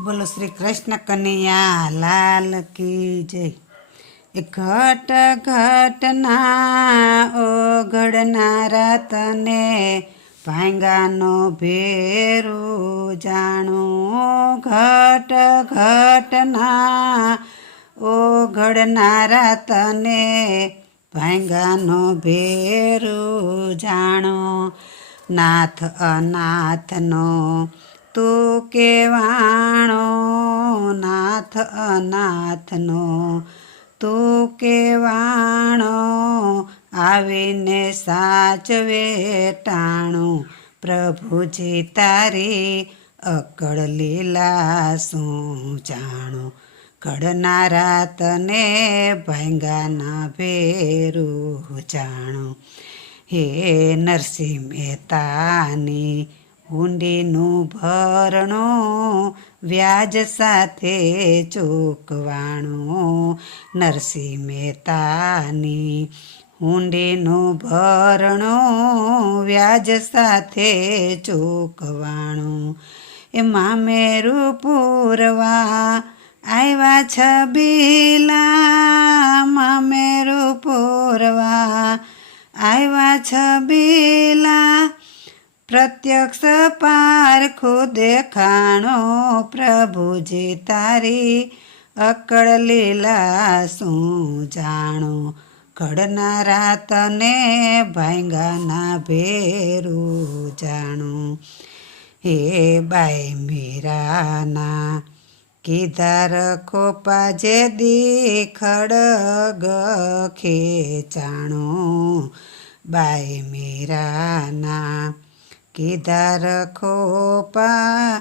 બોલો શ્રી કૃષ્ણ કનૈયા, લાલ કી જય. એ ઘટ ઘટના ઓઘડનારા તને ભાંગાનો ભેરું જાણું. ઘટ ઘટના ઓઘડનારા તને ભાંગાનો ભેરું જાણો. નાથ અનાથનો તું કેવાણો, નાથ અનાથનો. તું કેવાણો, આવીને સાચવે ટાણું. પ્રભુજી તારી અકળ લીલા શું જાણું? કડનારા તને ભાંગાના ભેરું જાણું. હે નરસિંહ મહેતાની હુંડીનું ભરણો વ્યાજ સાથે ચૂકવાણું. નરસિંહ મહેતાની હુંડીનું ભરણો વ્યાજ સાથે ચૂકવાણું. એમાં મેરું પૂરવા આવ્યા છબીલા મામેરું પૂરવા આવ્યા છબીલા પ્રત્યક્ષ પારખું દેખાણો પ્રભુજી તારી અકળ લીલા શું જાણો? ઘડનારા તને ભાંગાના ભેરું જાણું. હે બાઈ મીરાના, કીધા રખો પાજે દી ખડગ ખેચાણું. બાઈ મીરાના કીધા રખો પા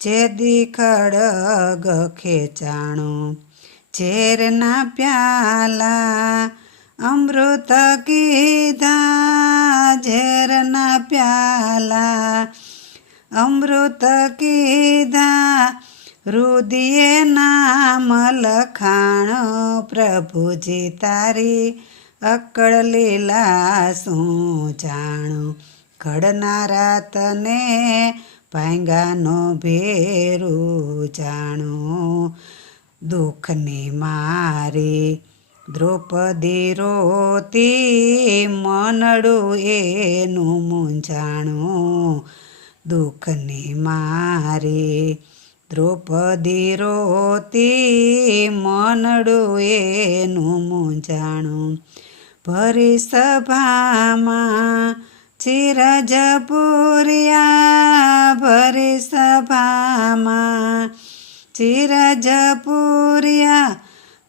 જે દી ખડગ ખેચાણું. ઝેરના પ્યાલા, અમૃત કીધા. ઝેરના પ્યાલા, અમૃત કીધા. રુદિયે નામ લખાણ, પ્રભુજી તારી અકળ લીલા શું જાણું? ઘડનારા તને ભાંગાનો ભેરું જાણું દુઃખની મારી દ્રૌપદી રોતી મનડું એનું મૂંઝાણું. દુઃખની મારી દ્રૌપદી રોતી મનડું એનું મૂંઝાણું. ભરી સભામાં ચિરજ પૂર્યા ભરી સભામાં ચિરજ પૂર્યા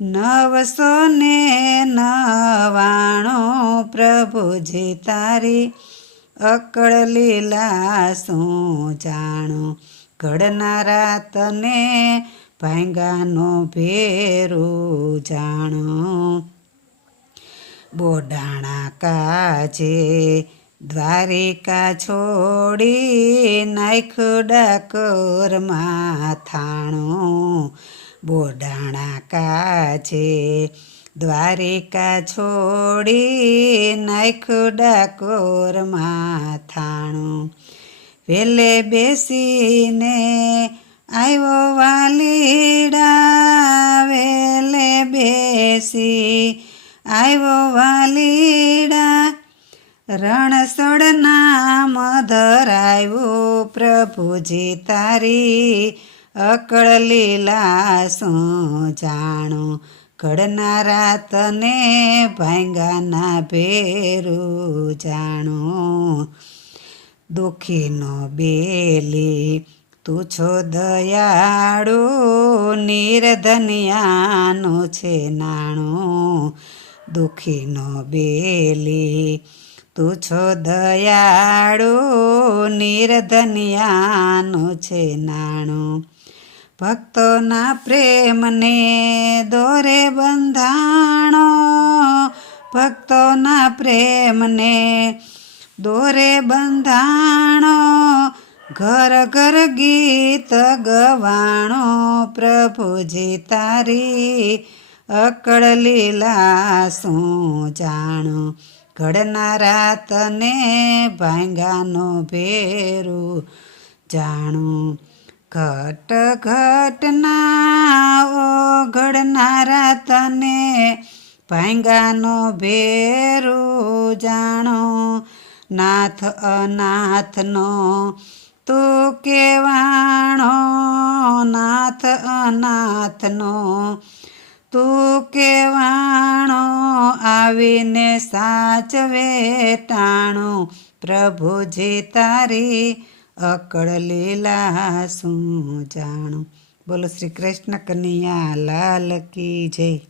નવસો ને નવાણો પ્રભુજી તારી અકળ લીલા શું જાણો? ઘડનારા તને ભાંગાનો ભેરું જાણો. બોડાણા કાજે દ્વારિકા છોડી નાખ ડાકોર માથાણું, બોડાણા કાજે. દ્વારિકા છોડી નાખ ડાકોર માથાણું. વેલે બેસીને આવ્યો વાલીડા, વેલે બેસી આવ્યો વાલીડા રણસોડ નામ ધરાવ્યું પ્રભુજી તારી અકળ લીલા શું જાણું? ઘડનારા તને ભાંગાના ભેરું જાણું. દુઃખીનો બેલી, તું છો દયાળુ, નિર્ધનિયાનું છે નાણું. દુઃખીનો બેલી તું છો દયાળુ નિર્ધનિયાનું છે નાણું. ભક્તોના પ્રેમને દોરે બંધાણો. ભક્તોના પ્રેમને દોરે બંધાણો. ઘર ઘર ગીત ગવાણો પ્રભુજી તારી અકળ લીલા શું જાણો. ઘડનારા તને ભાંગાનો ભેરું જાણું. ઘટ ઘટનાઓ ઘડનારા તને ભાંગાનો ભેરું જાણો. નાથ અનાથનો તું કેવાણો? નાથ અનાથનો તું કેવાણો? આવીને સાચવે ટાણું પ્રભુજી તારી અકળ લીલા શું જાણું? બોલો શ્રી કૃષ્ણ કનૈયા લાલ કી જય.